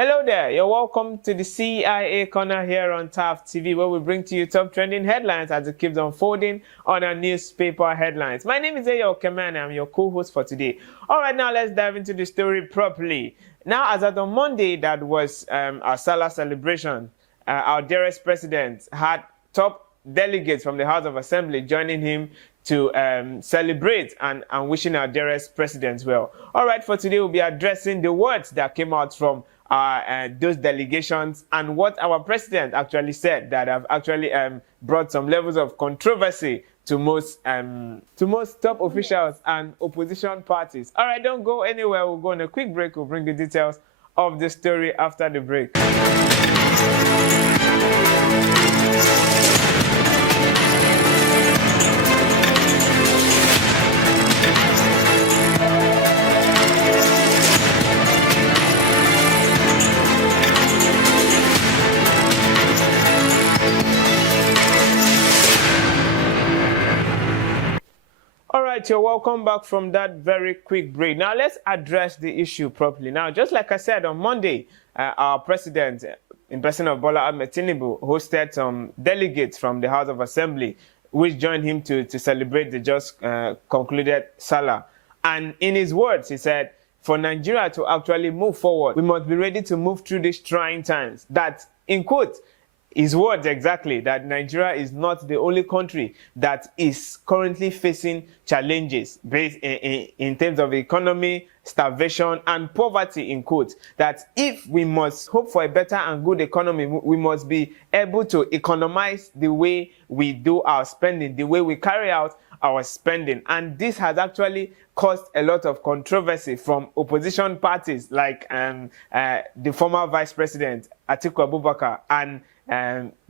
Hello there, you're welcome to the CIA Corner here on TAF TV, where we bring to you top trending headlines as it keeps unfolding on our newspaper headlines. My name is Ayo Kemen, I'm your co-host for today. All right, now let's dive into the story properly. Now, as at on Monday, that was our Salah celebration, our dearest president had top delegates from the House of Assembly joining him to celebrate and wishing our dearest president well. All right, for today, we'll be addressing the words that came out from those delegations and what our president actually said that have actually brought some levels of controversy to most top officials and opposition parties. All right, don't go anywhere. We'll go on a quick break. We'll bring you details of the story after the break. You're welcome back from that very quick break. Now let's address the issue properly. Now, just like I said on Monday, our president, in person of Bola Ahmed Tinubu, hosted some delegates from the House of Assembly, which joined him to celebrate the just concluded Salah. And in his words, he said, for Nigeria to actually move forward, we must be ready to move through these trying times. That, in quotes, his words exactly, that Nigeria is not the only country that is currently facing challenges based in terms of economy, starvation, and poverty, in quotes. That if we must hope for a better and good economy, we must be able to economize the way we do our spending, the way we carry out our spending. And this has actually caused a lot of controversy from opposition parties like the former Vice President, Atiku Abubakar, and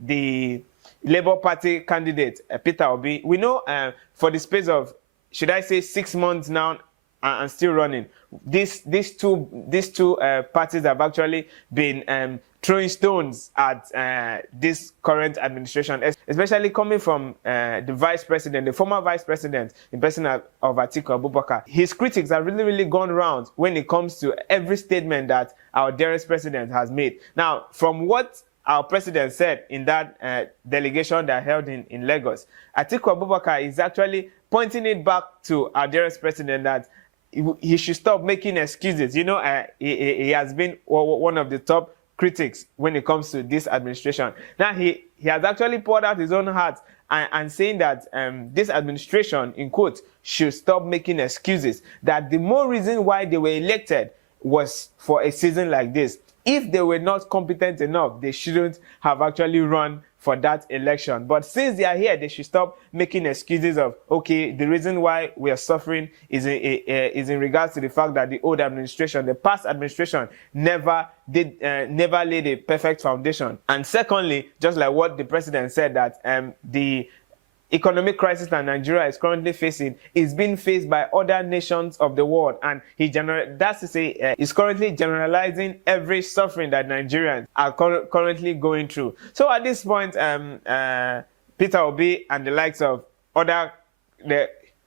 the Labour Party candidate, Peter Obi. We know for the space of, should I say, 6 months now and still running, these two parties have actually been throwing stones at this current administration, especially coming from the vice president, the former vice president, in person of Atiku Abubakar. His critics have really gone round when it comes to every statement that our dearest president has made. Now, from what our president said in that delegation that held in Lagos, Atiku Abubakar is actually pointing it back to our dearest president that he should stop making excuses. You know, he has been one of the top critics when it comes to this administration. Now, he has actually poured out his own heart and saying that this administration, in quotes, should stop making excuses, that the more reason why they were elected was for a season like this. If they were not competent enough, they shouldn't have actually run for that election. But since they are here, they should stop making excuses of, okay, the reason why we are suffering is in regards to the fact that the old administration, the past administration, never laid a perfect foundation. And secondly, just like what the president said, that the economic crisis that Nigeria is currently facing is being faced by other nations of the world, and that's to say, is currently generalizing every suffering that Nigerians are currently going through. So at this point, Peter Obi and the likes of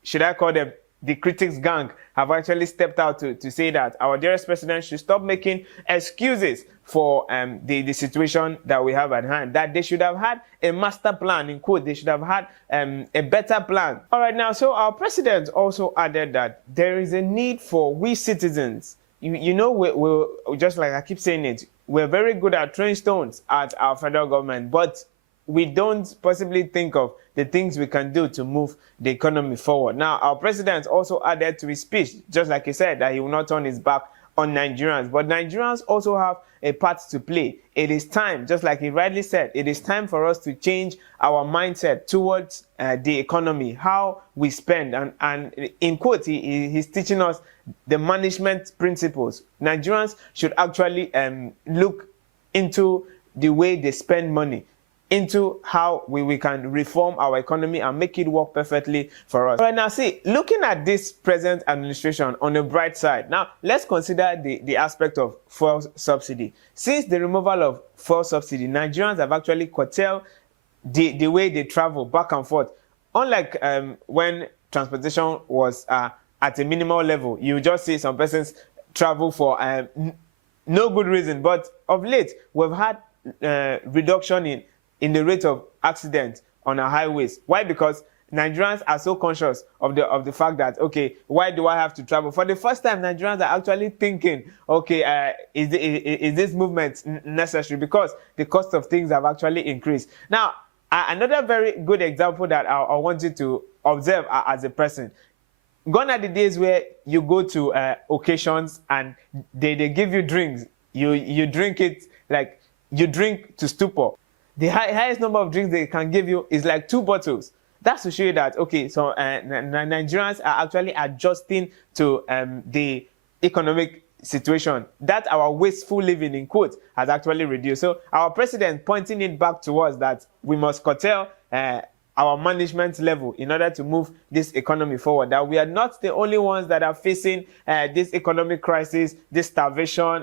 should I call them the critics gang, have actually stepped out to say that our dearest president should stop making excuses for the situation that we have at hand, that they should have had a master plan, in quote, they should have had a better plan. All right, now, so our president also added that there is a need for we citizens, you know, we're just like I keep saying it, we're very good at throwing stones at our federal government, but we don't possibly think of the things we can do to move the economy forward. Now, our president also added to his speech, just like he said, that he will not turn his back on Nigerians. But Nigerians also have a part to play. It is time, just like he rightly said, it is time for us to change our mindset towards the economy, how we spend. And in quote, he's teaching us the management principles. Nigerians should actually look into the way they spend money, into how we can reform our economy and make it work perfectly for us. Right now, see, looking at this present administration on the bright side, now let's consider the aspect of fuel subsidy. Since the removal of fuel subsidy, Nigerians have actually curtailed the way they travel back and forth. Unlike when transportation was at a minimal level, you just see some persons travel for no good reason. But of late, we've had reduction in the rate of accidents on our highways. Why? Because Nigerians are so conscious of the fact that, okay, why do I have to travel? For the first time, Nigerians are actually thinking, okay, is this movement necessary? Because the cost of things have actually increased. Now, another very good example that I want you to observe as a person. Gone are the days where you go to occasions and they give you drinks. You drink it, like you drink to stupor. The highest number of drinks they can give you is like 2 bottles. That's to show you that, okay, so Nigerians are actually adjusting to the economic situation. That our wasteful living, in quotes, has actually reduced. So our president pointing it back to us that we must curtail our management level in order to move this economy forward. That we are not the only ones that are facing this economic crisis, this starvation,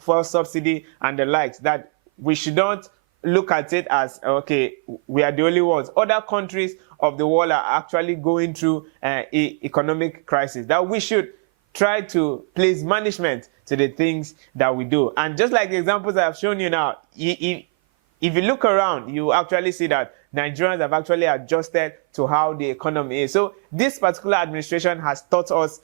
fuel subsidy, and the likes. That we should not look at it as, okay, we are the only ones. Other countries of the world are actually going through economic crisis. That we should try to place management to the things that we do. And just like the examples I've shown you now, if you look around, you actually see that Nigerians have actually adjusted to how the economy is. So this particular administration has taught us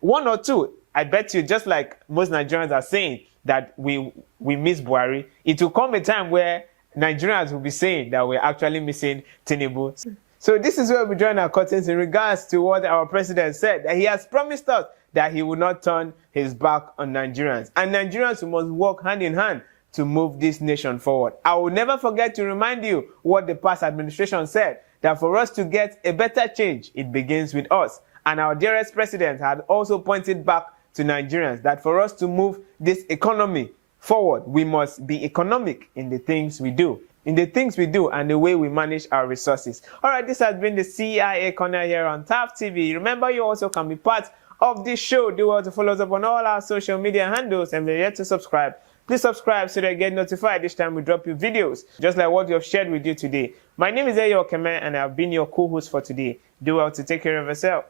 one or two. I bet you, just like most Nigerians are saying that we miss Buhari, it will come a time where Nigerians will be saying that we're actually missing Tinubu. So this is where we join our curtains in regards to what our president said, that he has promised us that he will not turn his back on Nigerians. And Nigerians must work hand in hand to move this nation forward. I will never forget to remind you what the past administration said, that for us to get a better change, it begins with us. And our dearest president had also pointed back to Nigerians that for us to move this economy forward, we must be economic in the things we do. In the things we do and the way we manage our resources. All right, this has been the CIA Corner here on TAF TV. Remember, you also can be part of this show. Do well to follow us up on all our social media handles, and if you're yet to subscribe, please subscribe so that you get notified each time we drop you videos, just like what we have shared with you today. My name is Eyo Okeme, and I've been your co-host for today. Do well to take care of yourself.